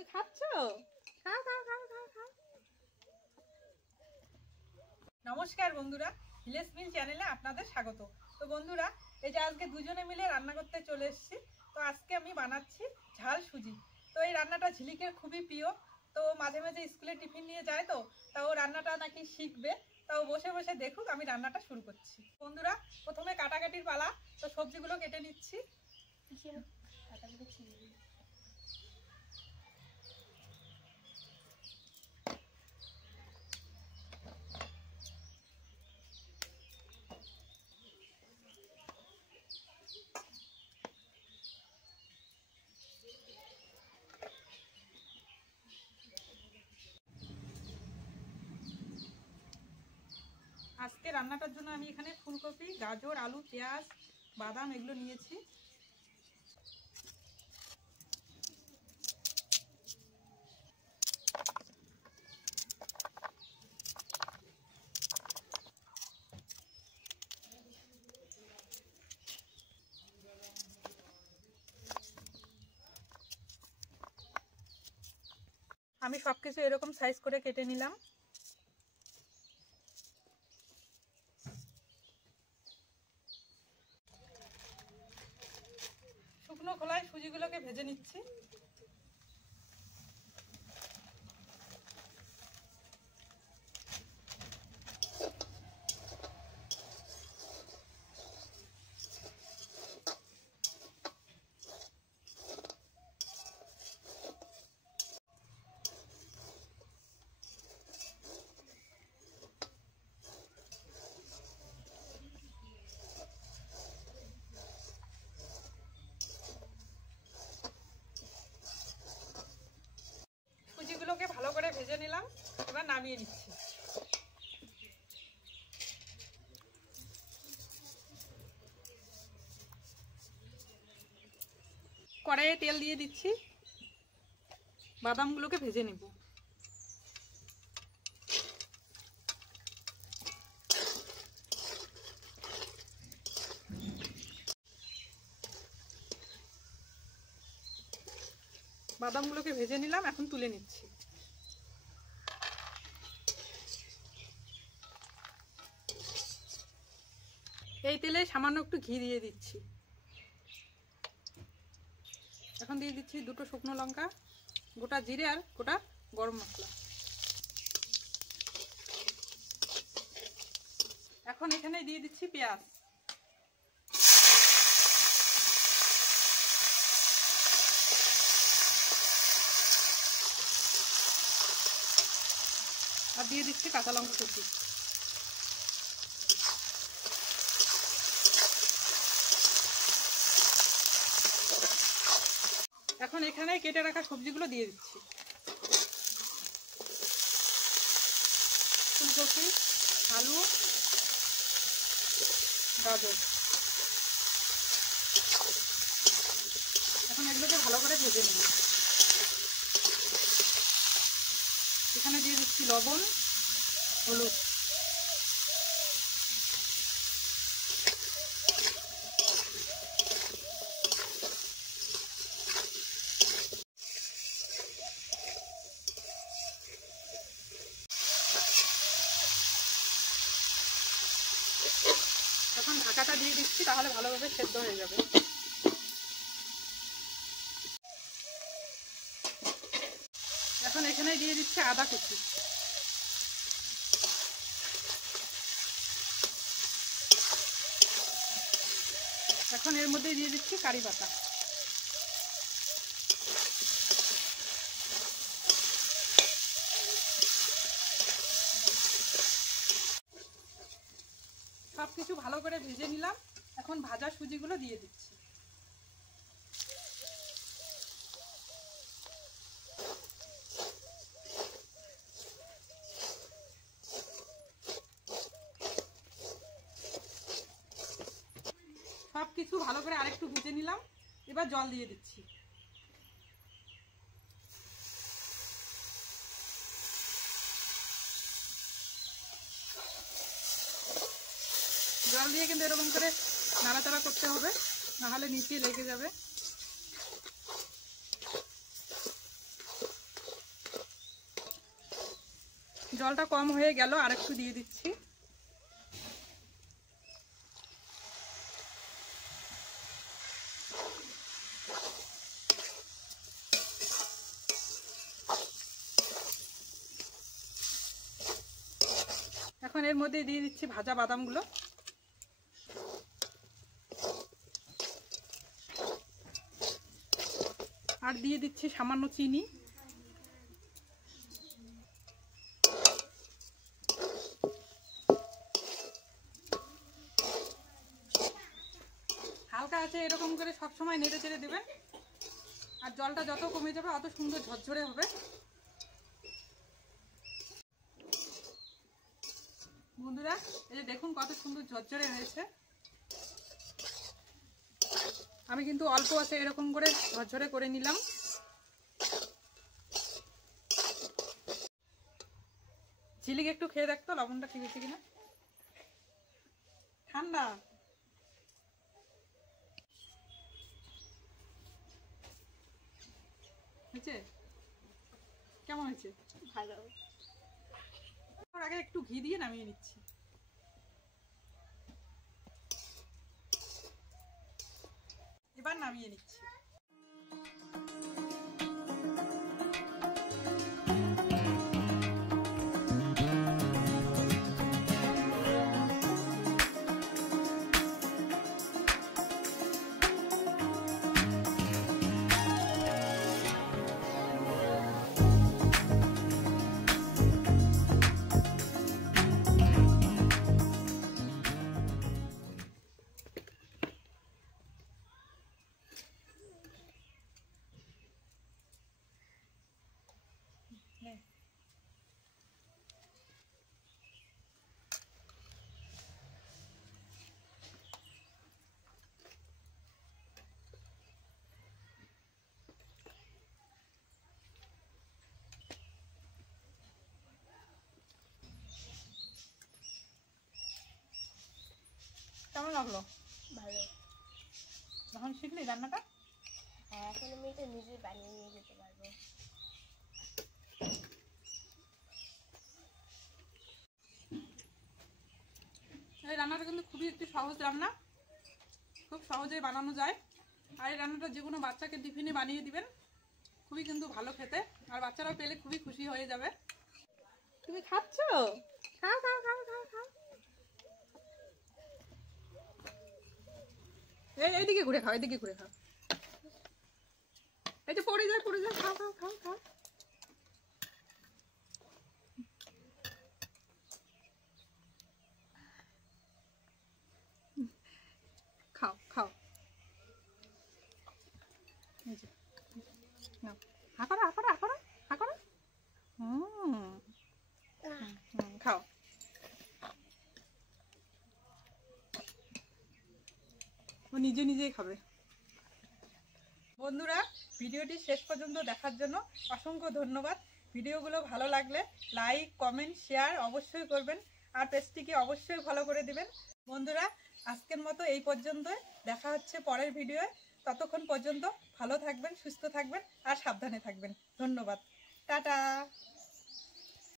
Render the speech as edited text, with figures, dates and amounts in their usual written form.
তুমি খাচ্ছ? খাও খাও খাও খাও খাও। নমস্কার বন্ধুরা, ভিলেজ মিল চ্যানেলে আপনাদের স্বাগত। তো বন্ধুরা, এই যে আজকে দুজনে মিলে রান্না করতে চলে এসেছি। তো আজকে আমি বানাচ্ছি ঝাল সুজি। তো এই রান্নাটা ঝিলিকের খুবই প্রিয়। তো মাঝে মাঝে স্কুলে টিফিন নিয়ে যায়, তো তাও রান্নাটা নাকি শিখবে। তাও বসে বসে দেখুক, আমি রান্নাটা শুরু করছি। বন্ধুরা, প্রথমে কাটাকাটির পালা। তো সবজিগুলো কেটে নিচ্ছি। আজকে রান্নাটার জন্য আমি এখানে ফুলকপি, গাজর, আলু, পেঁয়াজ, বাদাম এগুলো নিয়েছি। আমি সবকিছু এরকম সাইজ করে কেটে নিলাম। শুকনো খোলায় সুজিগুলোকে ভেজে নিচ্ছি। সুজিগুলোকে ভালো করে ভেজে নিলাম, এবার নামিয়ে নিচ্ছি। কড়াইয়ে তেল দিয়ে দিচ্ছি, বাদামগুলোকে ভেজে নেব। বাদামগুলোকে ভেজে নিলাম, এখন তুলে নিচ্ছি। এই তেলে সামান্য একটু ঘি দিয়ে দিচ্ছি। এখন দিয়ে দিচ্ছি দুটো শুকনো লঙ্কা, গোটা জিরে আর গোটা গরম মশলা। এখন এখানে দিয়ে দিচ্ছি পেঁয়াজ। আর দিয়ে দিচ্ছি কাঁচা লঙ্কা কুচি। এখন এখানে কেটে রাখা সবজিগুলো দিয়ে দিচ্ছি। ফুলকপি, আলু, গাজর। এখন এগুলোকে ভালো করে ভেজে নেব। এখানে দিয়ে দিচ্ছি লবণ, হলুদ। এখন ঢাকাটা দিয়ে দিচ্ছি, তাহলে ভালোভাবে সেদ্ধ হয়ে যাবে। এখন এখানে দিয়ে দিচ্ছি আদা কুচি। এখন এর মধ্যে দিয়ে দিচ্ছি কারি পাতা। সবকিছু ভালো করে ভেজে নিলাম, এখন ভাজা সুজিগুলো দিয়ে দিচ্ছি। সবকিছু ভালো করে আরেকটু ভেজে নিলাম, এবার জল দিয়ে দিচ্ছি। জল দিয়ে কিন্তু এরকম করে নাড়াচাড়া করতে হবে, নাহলে নিচে লেগে যাবে। জলটা কম হয়ে গেল, আর একটু দিয়ে দিচ্ছি। এখন এর মধ্যে দিয়ে দিচ্ছি ভাজা বাদামগুলো। আর দিয়ে দিচ্ছি সামান্য চিনি। হালকা আছে এরকম করে সব সময় নেড়ে চেড়ে দেবেন। আর জলটা যত কমে যাবে অত সুন্দর ঝরঝরে হবে। বন্ধুরা এই যে দেখুন কত সুন্দর ঝরঝরে হয়েছে। আমি কিন্তু অল্প আছে এরকম করে ঝরঝরে করে নিলাম। ঝিলিক একটু খেয়ে দেখতো লবণটা ঠিক আছে কিনা। ঠান্ডা হয়েছে? কেমন হয়েছে? ভালো। আগে একটু ঘি দিয়ে নামিয়ে নিচ্ছি। এবার নামিয়ে নিচ্ছি। কেমন লাগলো? ভালো। যখন শিখলি রান্নাটা? হ্যাঁ, এখন আমি এটা নিজে বানিয়ে নিয়ে যেতে পারবো। এই রান্নাটা কিন্তু খুবই একটি সহজ রান্না, খুব সহজেই বানানো যায়। আর এই রান্নাটা যে কোনো বাচ্চাকে টিফিনে বানিয়ে দিবেন, খুবই কিন্তু ভালো খেতে। আর বাচ্চারাও পেলে খুবই খুশি হয়ে যাবে। তুমি খাচ্ছ? খাও খাও খাও খাও খাও। এইদিকে ঘুরে খাও, এদিকে ঘুরে খাও। এই যে পড়ে যায় পড়ে যায়। খাও খাও খাও খাও। খাও খাও। এই যে নাও, হা করো হা করো হা করো হা করো। খাও। ও নিজে নিজেই খাবে। বন্ধুরা ভিডিওটি শেষ পর্যন্ত দেখার জন্য অসংখ্য ধন্যবাদ। ভিডিওগুলো ভালো লাগলে লাইক কমেন্ট শেয়ার অবশ্যই করবেন। আর পেজটিকে অবশ্যই ফলো করে দিবেন। বন্ধুরা আজকের মতো এই পর্যন্তই। দেখা হচ্ছে পরের ভিডিওয়ে। ততক্ষণ পর্যন্ত ভালো থাকবেন, সুস্থ থাকবেন আর সাবধানে থাকবেন। ধন্যবাদ। টাটা।